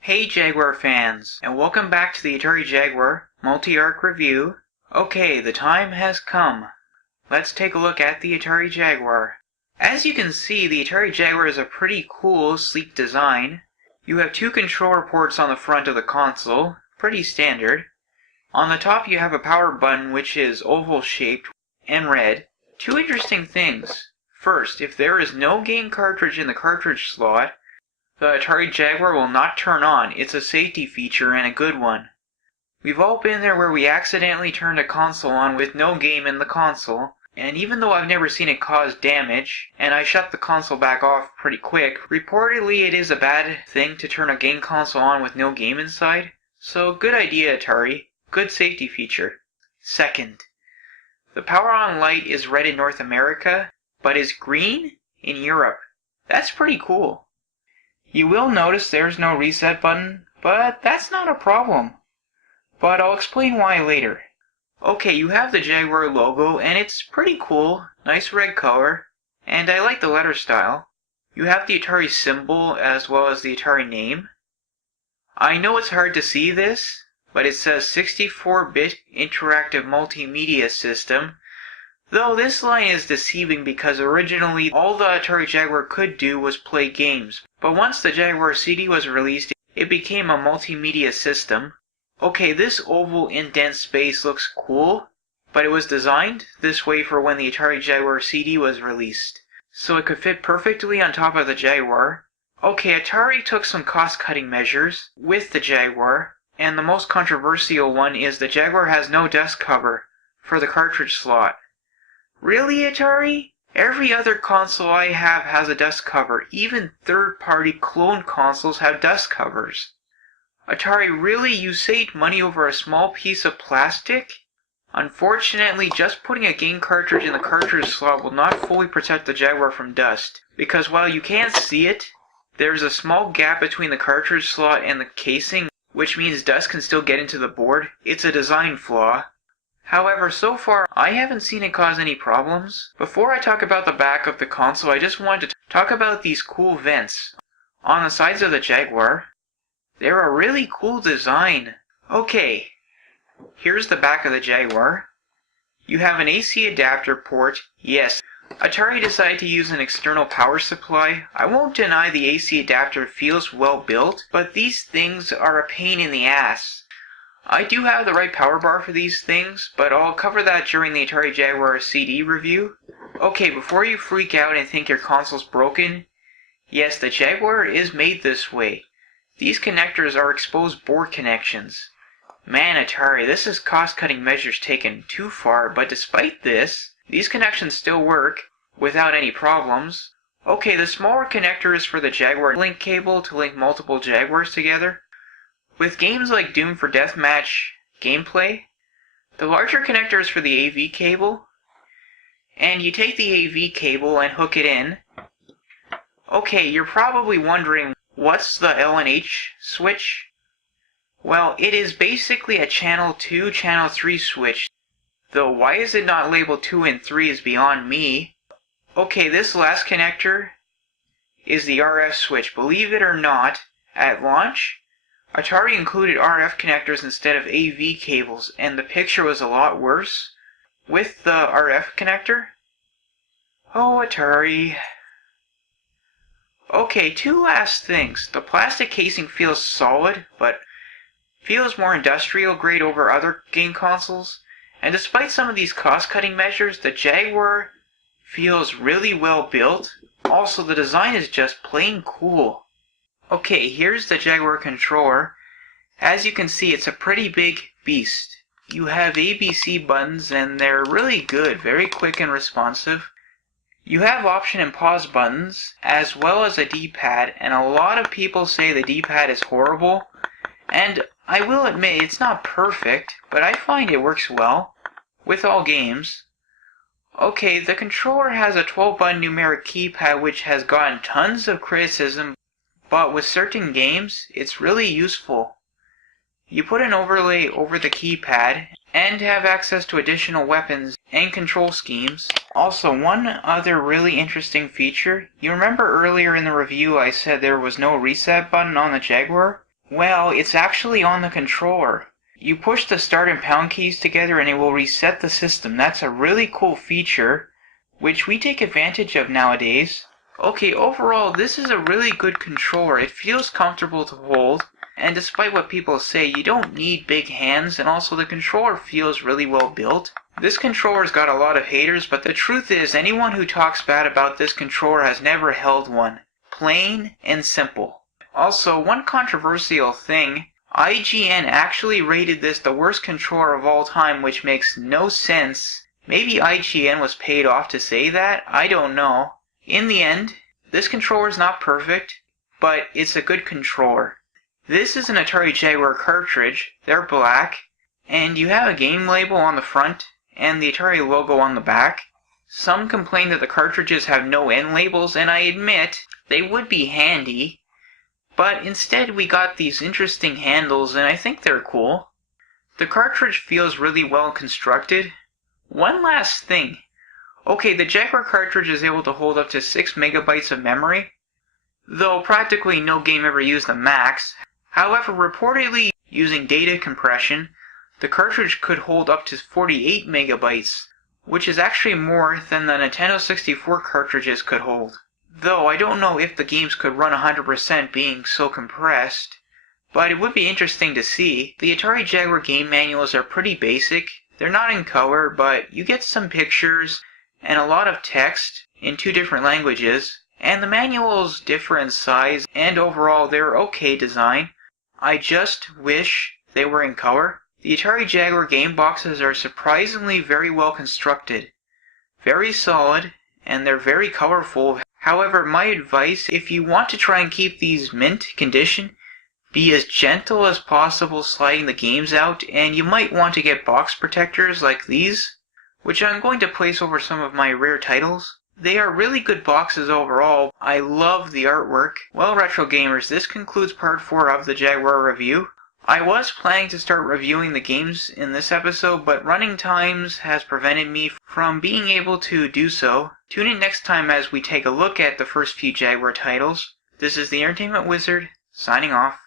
Hey Jaguar fans, and welcome back to the Atari Jaguar multi-arc review. Okay, the time has come. Let's take a look at the Atari Jaguar. As you can see, the Atari Jaguar is a pretty cool, sleek design. You have two controller ports on the front of the console, pretty standard. On the top you have a power button which is oval-shaped and red. Two interesting things. First, if there is no game cartridge in the cartridge slot, the Atari Jaguar will not turn on. It's a safety feature and a good one. We've all been there where we accidentally turned a console on with no game in the console, and even though I've never seen it cause damage, and I shut the console back off pretty quick, reportedly it is a bad thing to turn a game console on with no game inside. So good idea, Atari. Good safety feature. Second, the power on light is red in North America, but is green in Europe. That's pretty cool. You will notice there's no reset button, but that's not a problem. But I'll explain why later. Okay, you have the Jaguar logo, and it's pretty cool. Nice red color, and I like the letter style. You have the Atari symbol as well as the Atari name. I know it's hard to see this, but it says 64-bit interactive multimedia system. Though this line is deceiving because originally all the Atari Jaguar could do was play games, but once the Jaguar CD was released, it became a multimedia system. Okay, this oval indent space looks cool, but it was designed this way for when the Atari Jaguar CD was released, so it could fit perfectly on top of the Jaguar. Okay, Atari took some cost-cutting measures with the Jaguar, and the most controversial one is the Jaguar has no dust cover for the cartridge slot. Really, Atari? Every other console I have has a dust cover. Even third-party clone consoles have dust covers. Atari, really? You saved money over a small piece of plastic? Unfortunately, just putting a game cartridge in the cartridge slot will not fully protect the Jaguar from dust, because while you can't see it, there's a small gap between the cartridge slot and the casing, which means dust can still get into the board. It's a design flaw. However, so far, I haven't seen it cause any problems. Before I talk about the back of the console, I just wanted to talk about these cool vents on the sides of the Jaguar. They're a really cool design. Okay, here's the back of the Jaguar. You have an AC adapter port. Yes, Atari decided to use an external power supply. I won't deny the AC adapter feels well built, but these things are a pain in the ass. I do have the right power bar for these things, but I'll cover that during the Atari Jaguar CD review. Okay, before you freak out and think your console's broken, yes, the Jaguar is made this way. These connectors are exposed board connections. Man, Atari, this is cost-cutting measures taken too far, but despite this, these connections still work without any problems. Okay, the smaller connector is for the Jaguar link cable to link multiple Jaguars together. With games like Doom for Deathmatch gameplay, the larger connector is for the AV cable, and you take the AV cable and hook it in. Okay, you're probably wondering, what's the L and H switch? Well, it is basically a channel 2, channel 3 switch, though why is it not labeled 2 and 3 is beyond me. Okay, this last connector is the RF switch. Believe it or not, at launch, Atari included RF connectors instead of AV cables, and the picture was a lot worse with the RF connector. Oh, Atari. Okay, two last things. The plastic casing feels solid, but feels more industrial grade over other game consoles. And despite some of these cost-cutting measures, the Jaguar feels really well built. Also, the design is just plain cool. Okay, here's the Jaguar controller. As you can see, it's a pretty big beast. You have ABC buttons, and they're really good, very quick and responsive. You have option and pause buttons, as well as a D-pad, and a lot of people say the D-pad is horrible. And I will admit, it's not perfect, but I find it works well with all games. Okay, the controller has a 12-button numeric keypad which has gotten tons of criticism, but with certain games, it's really useful. You put an overlay over the keypad and have access to additional weapons and control schemes. Also, one other really interesting feature, you remember earlier in the review I said there was no reset button on the Jaguar? Well, it's actually on the controller. You push the start and pound keys together and it will reset the system. That's a really cool feature, which we take advantage of nowadays. Okay, overall, this is a really good controller. It feels comfortable to hold, and despite what people say, you don't need big hands, and also the controller feels really well built. This controller's got a lot of haters, but the truth is, anyone who talks bad about this controller has never held one. Plain and simple. Also, one controversial thing, IGN actually rated this the worst controller of all time, which makes no sense. Maybe IGN was paid off to say that? I don't know. In the end, this controller is not perfect, but it's a good controller. This is an Atari Jaguar cartridge. They're black, and you have a game label on the front and the Atari logo on the back. Some complain that the cartridges have no end labels, and I admit they would be handy, but instead we got these interesting handles, and I think they're cool. The cartridge feels really well constructed. One last thing. Okay, the Jaguar cartridge is able to hold up to 6 megabytes of memory, though practically no game ever used the max. However, reportedly using data compression, the cartridge could hold up to 48 megabytes, which is actually more than the Nintendo 64 cartridges could hold. Though I don't know if the games could run 100% being so compressed, but it would be interesting to see. The Atari Jaguar game manuals are pretty basic. They're not in color, but you get some pictures and a lot of text in 2 different languages, and the manuals differ in size, and overall they're okay design. I just wish they were in color. The Atari Jaguar game boxes are surprisingly very well constructed, very solid, and they're very colorful. However, my advice, if you want to try and keep these mint condition, be as gentle as possible sliding the games out, and you might want to get box protectors like these, which I'm going to place over some of my rare titles. They are really good boxes overall. I love the artwork. Well, retro gamers, this concludes part 4 of the Jaguar review. I was planning to start reviewing the games in this episode, but running times has prevented me from being able to do so. Tune in next time as we take a look at the first few Jaguar titles. This is the Entertainment Wizard, signing off.